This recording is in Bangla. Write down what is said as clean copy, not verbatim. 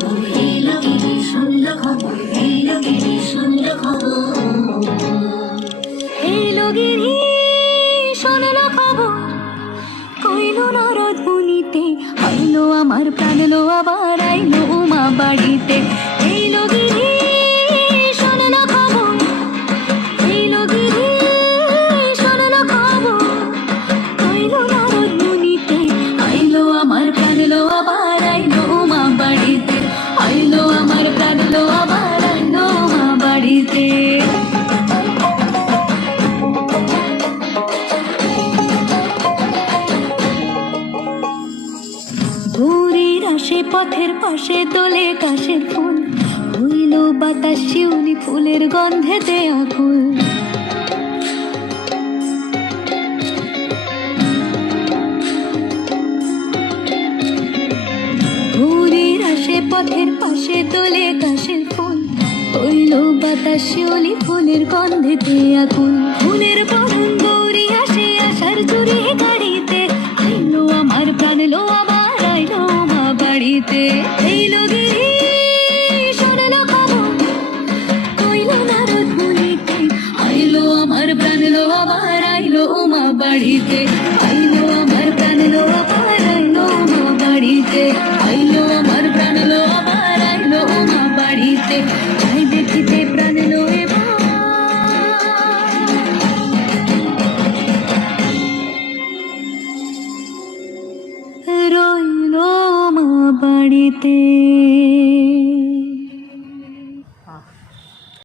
খবর এলো গিরি শুনলো খবর এলো গিরি শুনলো খবর এলো গিরি শুনলো খবর কইলো নারদ মুনিতে আইলো আমার প্রাণ লো আবার আইলো উমা বাড়িতে এলো গিরি শুনলো খবর এলো গিরি শুনলো খবর কইলো নারদ মুনিতে আইলো আমার প্রাণ লো আবার আইলো উমা বাড়িতে আইলো আমার প্রাণ লো আবার আইলো উমা বাড়িতে ভোরের আসে পথের পাশে তোলে কাশের ফুল হইল বাতাস শিউলি ফুলের গন্ধেতে আকুল ভোরের আসে পথের পাশে তোলে কাশের ফুল হইল বাতাস শিউলি ফুলের গন্ধেতে আকুল ফুলের পরন গৌরী আসে আশার জুড়ে গাড়িতে আইলো আমার প্রাণ লো আবার আইলো মা বাড়িতে এইলো গিরি শুনলো খবর কইলো নারদ মুনিতে আইলো আমার প্রাণ লো আবার আইলো মা বাড়িতে আইলো